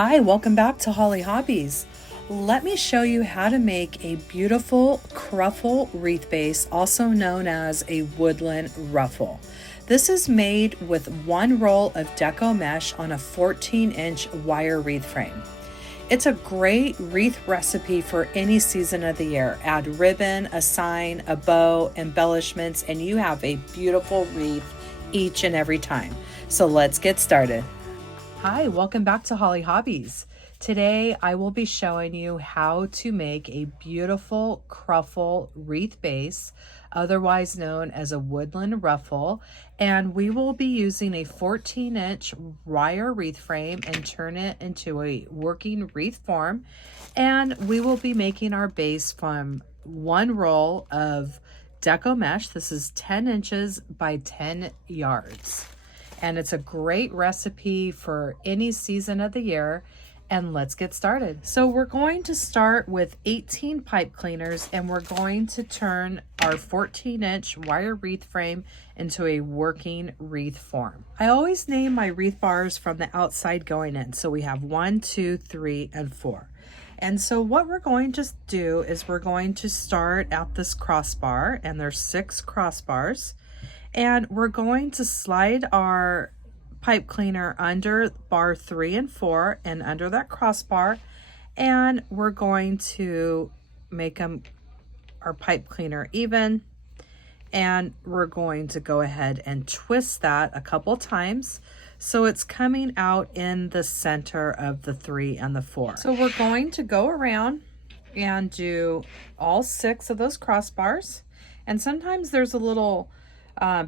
Hi, welcome back to Hollie Hobbies. Let me show you how to make a beautiful ruffle wreath base, also known as a woodland ruffle. This is made with one roll of Deco mesh on a 14-inch wire wreath frame. It's a great wreath recipe for any season of the year. Add ribbon, a sign, a bow, embellishments, and you have a beautiful wreath each and every time. So let's get started. Hi, welcome back to Hollie Hobbies. Today I will be showing you how to make a beautiful ruffle wreath base, otherwise known as a woodland ruffle, and we will be using a 14-inch wire wreath frame and turn it into a working wreath form. And we will be making our base from one roll of Deco mesh. This is 10 inches by 10 yards. And it's a great recipe for any season of the year. And let's get started. So we're going to start with 18 pipe cleaners, and we're going to turn our 14-inch wire wreath frame into a working wreath form. I always name my wreath bars from the outside going in. So we have 1, 2, 3, and 4. And so what we're going to do is we're going to start at this crossbar, and there's 6 crossbars. And we're going to slide our pipe cleaner under bar 3 and 4 and under that crossbar, and we're going to make our pipe cleaner even, and we're going to go ahead and twist that a couple times so it's coming out in the center of the 3 and the 4. So we're going to go around and do all 6 of those crossbars, and sometimes there's a little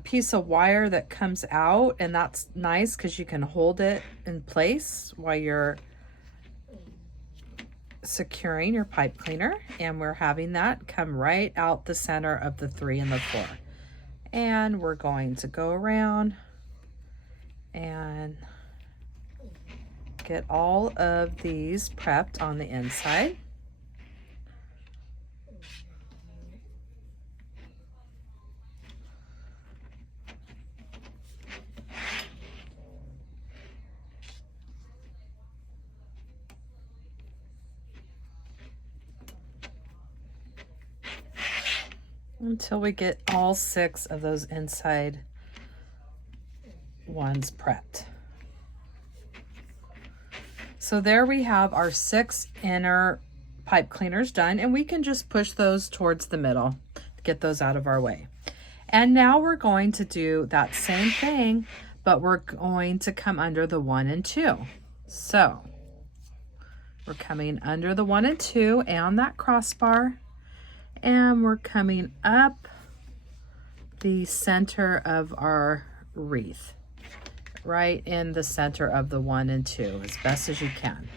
piece of wire that comes out, and that's nice because you can hold it in place while you're securing your pipe cleaner. And we're having that come right out the center of the 3 and the 4. And we're going to go around and get all of these prepped on the inside. Until we get all 6 of those inside ones prepped. So there we have our 6 inner pipe cleaners done, and we can just push those towards the middle to get those out of our way. And now we're going to do that same thing, but we're going to come under the 1 and 2. So we're coming under the 1 and 2 and that crossbar, and we're coming up the center of our wreath, right in the center of the 1 and 2 as best as you can.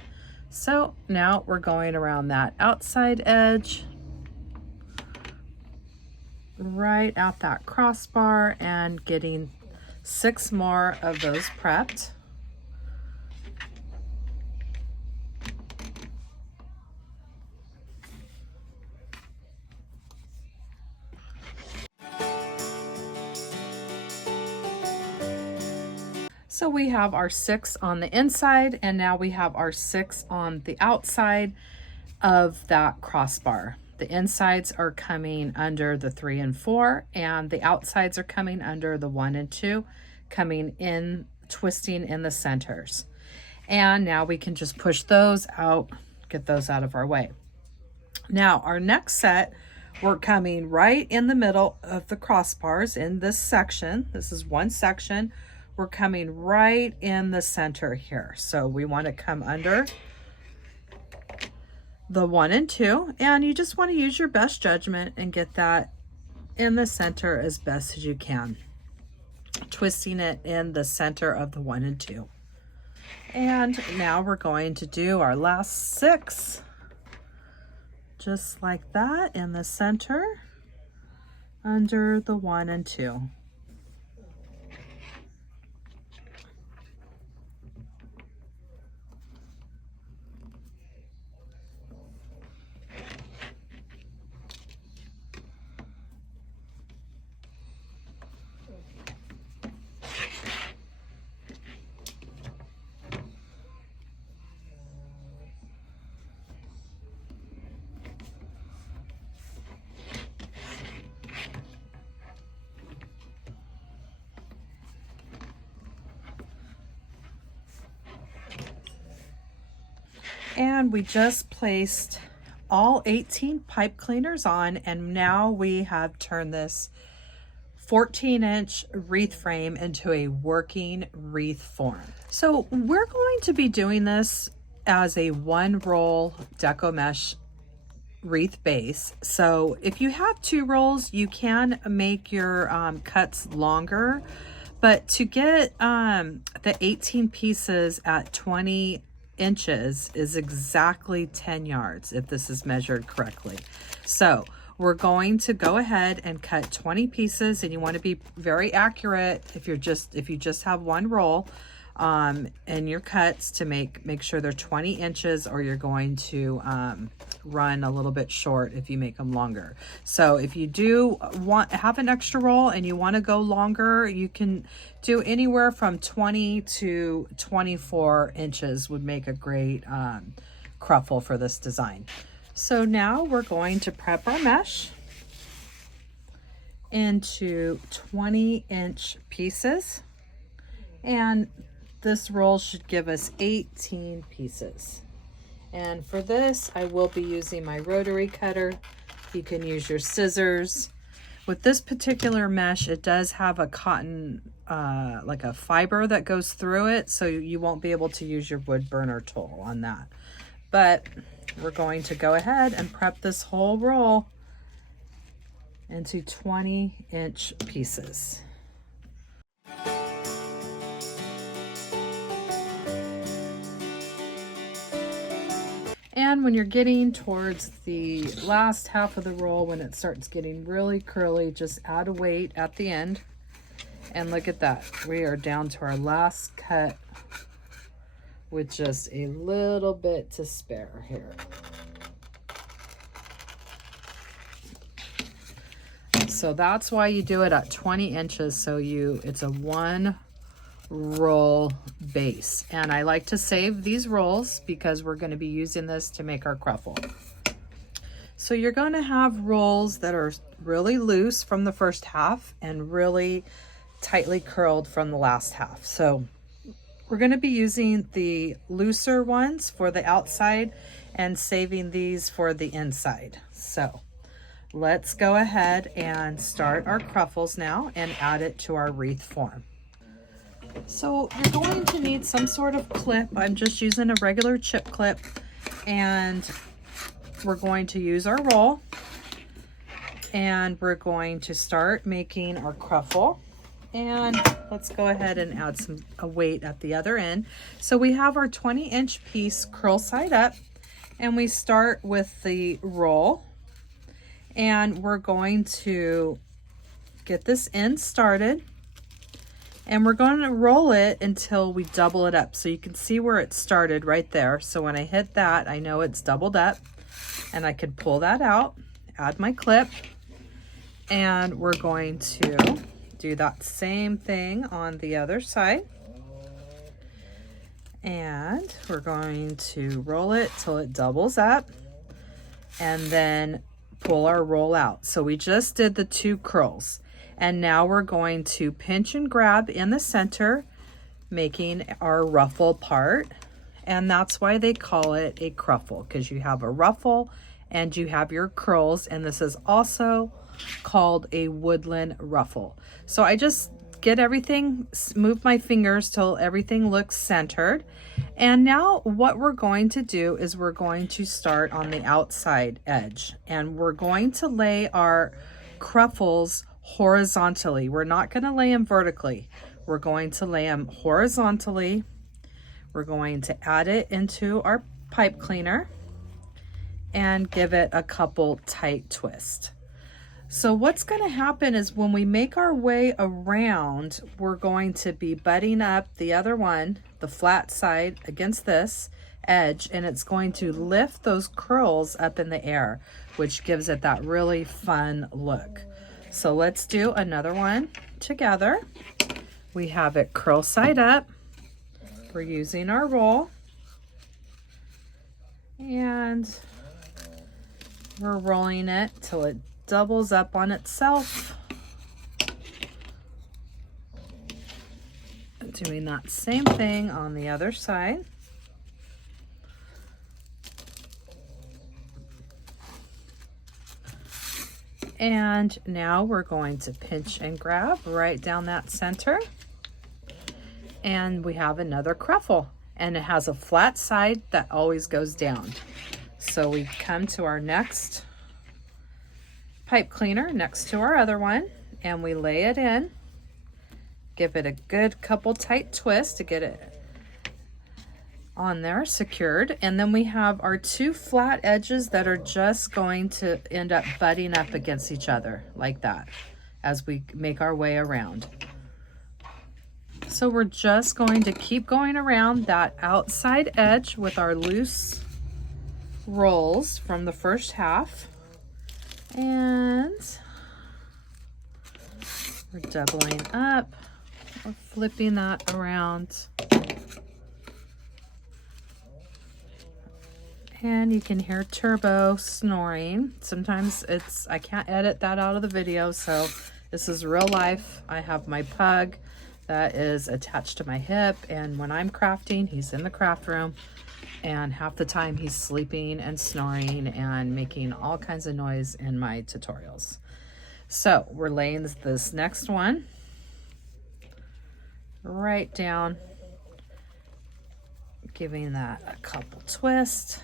So now we're going around that outside edge, right out that crossbar, and getting 6 more of those prepped. So we have our 6 on the inside, and now we have our 6 on the outside of that crossbar. The insides are coming under the 3 and 4, and the outsides are coming under the 1 and 2, coming in, twisting in the centers. And now we can just push those out, get those out of our way. Now our next set, we're coming right in the middle of the crossbars in this section. This is one section. We're coming right in the center here. So we want to come under the 1 and 2, and you just want to use your best judgment and get that in the center as best as you can, twisting it in the center of the 1 and 2. And now we're going to do our last 6, just like that, in the center under the 1 and 2. And we just placed all 18 pipe cleaners on, and now we have turned this 14-inch wreath frame into a working wreath form. So we're going to be doing this as a 1-roll Deco mesh wreath base. So if you have 2 rolls, you can make your cuts longer, but to get the 18 pieces at 20 inches is exactly 10 yards if this is measured correctly. So we're going to go ahead and cut 20 pieces, and you want to be very accurate if you just have 1 roll in your cuts to make sure they're 20 inches, or you're going to run a little bit short if you make them longer. So if you do have an extra roll and you want to go longer, you can do anywhere from 20 to 24 inches would make a great cruffle for this design. So now we're going to prep our mesh into 20-inch pieces, and this roll should give us 18 pieces. And for this, I will be using my rotary cutter. You can use your scissors. With this particular mesh, it does have a cotton, like a fiber that goes through it, so you won't be able to use your wood burner tool on that. But we're going to go ahead and prep this whole roll into 20-inch pieces. And when you're getting towards the last half of the roll, when it starts getting really curly, just add a weight at the end. And look at that. We are down to our last cut with just a little bit to spare here. So that's why you do it at 20 inches. So it's a 1 roll base. And I like to save these rolls because we're going to be using this to make our cruffle. So you're going to have rolls that are really loose from the first half and really tightly curled from the last half. So we're going to be using the looser ones for the outside and saving these for the inside. So let's go ahead and start our cruffles now and add it to our wreath form. So you're going to need some sort of clip. I'm just using a regular chip clip, and we're going to use our roll, and we're going to start making our cruffle. And let's go ahead and add a weight at the other end. So we have our 20-inch piece curl side up, and we start with the roll, and we're going to get this end started, and we're going to roll it until we double it up. So you can see where it started right there. So when I hit that, I know it's doubled up, and I can pull that out, add my clip, and we're going to do that same thing on the other side. And we're going to roll it till it doubles up, and then pull our roll out. So we just did the 2 curls, and now we're going to pinch and grab in the center, making our ruffle part. And that's why they call it a cruffle, because you have a ruffle and you have your curls, and this is also called a woodland ruffle. So I just get everything, move my fingers till everything looks centered. And now what we're going to do is we're going to start on the outside edge, and we're going to lay our cruffles horizontally. We're not going to lay them vertically. We're going to lay them horizontally. We're going to add it into our pipe cleaner and give it a couple tight twists. So what's going to happen is when we make our way around, we're going to be butting up the other one, the flat side, against this edge, and it's going to lift those curls up in the air, which gives it that really fun look. So let's do another one together. We have it curl side up. We're using our roll, and we're rolling it till it doubles up on itself. Doing that same thing on the other side. And now we're going to pinch and grab right down that center. And we have another cruffle, and it has a flat side that always goes down. So we come to our next pipe cleaner next to our other one, and we lay it in, give it a good couple tight twists to get it on there secured, and then we have our two flat edges that are just going to end up butting up against each other like that as we make our way around. So we're just going to keep going around that outside edge with our loose rolls from the first half, and we're doubling up, we're flipping that around. And you can hear Turbo snoring. Sometimes I can't edit that out of the video, so this is real life. I have my pug that is attached to my hip, and when I'm crafting, he's in the craft room, and half the time he's sleeping and snoring and making all kinds of noise in my tutorials. So we're laying this next one right down, giving that a couple twists.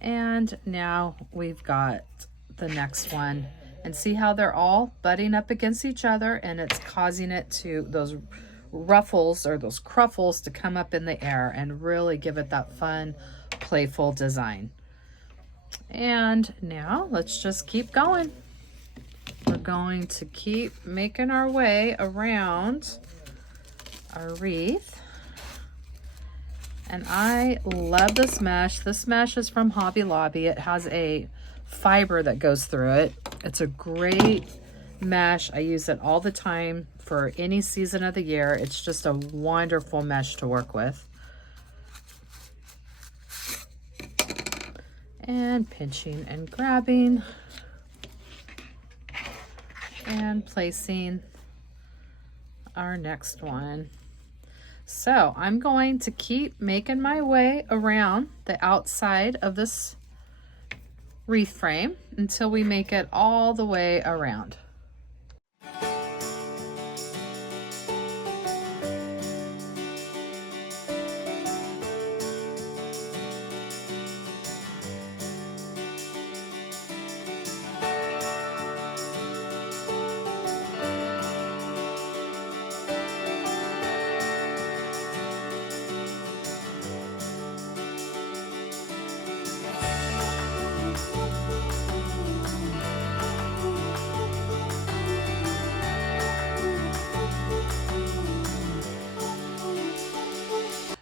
And now we've got the next one, and see how they're all butting up against each other, and it's causing it to, those ruffles or those cruffles, to come up in the air and really give it that fun, playful design. And now let's just keep going. We're going to keep making our way around our wreath. And I love this mesh. This mesh is from Hobby Lobby. It has a fiber that goes through it. It's a great mesh. I use it all the time for any season of the year. It's just a wonderful mesh to work with. And pinching and grabbing and placing our next one. So I'm going to keep making my way around the outside of this wreath frame until we make it all the way around.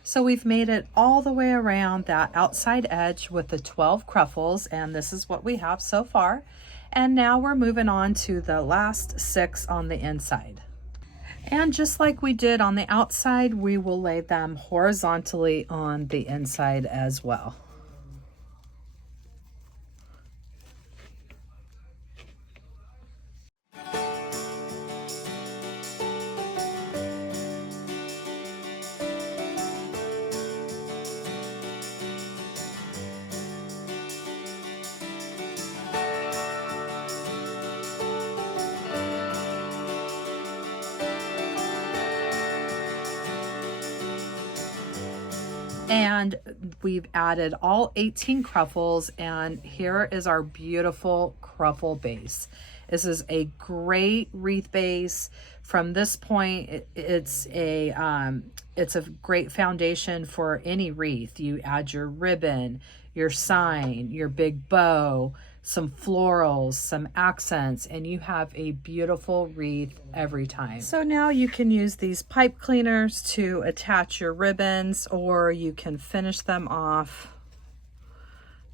So we've made it all the way around that outside edge with the 12 cruffles, and this is what we have so far. And now we're moving on to the last 6 on the inside. And just like we did on the outside, we will lay them horizontally on the inside as well. And we've added all 18 cruffles, and here is our beautiful cruffle base. This is a great wreath base. From this point, it's a great foundation for any wreath. You add your ribbon, your sign, your big bow, some florals, some accents, and you have a beautiful wreath every time. So now you can use these pipe cleaners to attach your ribbons, or you can finish them off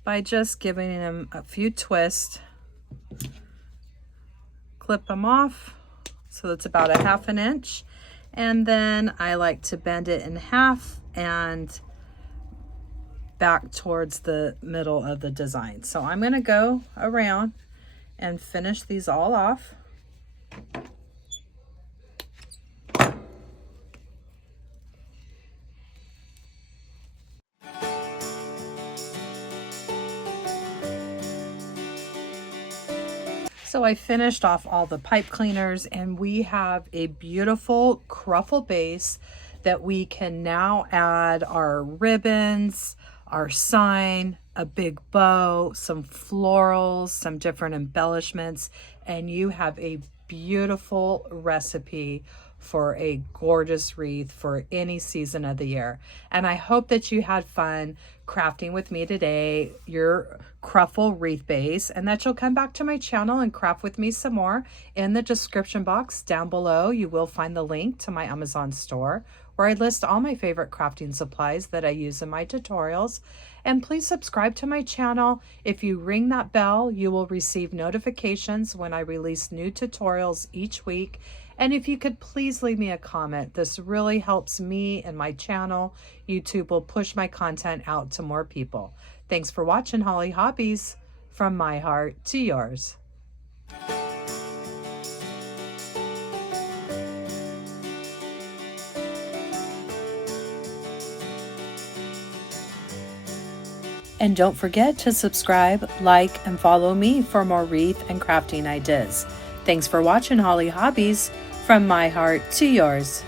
by just giving them a few twists. Clip them off so it's about a 1/2 inch, and then I like to bend it in half and back towards the middle of the design. So I'm going to go around and finish these all off. So I finished off all the pipe cleaners, and we have a beautiful Ruffle base that we can now add our ribbons, our sign, a big bow, some florals, some different embellishments, and you have a beautiful recipe for a gorgeous wreath for any season of the year. And I hope that you had fun crafting with me today your Ruffle wreath base, and that you'll come back to my channel and craft with me some more. In the description box down below, you will find the link to my Amazon store where I list all my favorite crafting supplies that I use in my tutorials. And please subscribe to my channel. If you ring that bell, you will receive notifications when I release new tutorials each week. And if you could please leave me a comment, this really helps me and my channel. YouTube will push my content out to more people. Thanks for watching Hollie Hobbies, from my heart to yours. And don't forget to subscribe, like, and follow me for more wreath and crafting ideas. Thanks for watching Hollie Hobbies, from my heart to yours.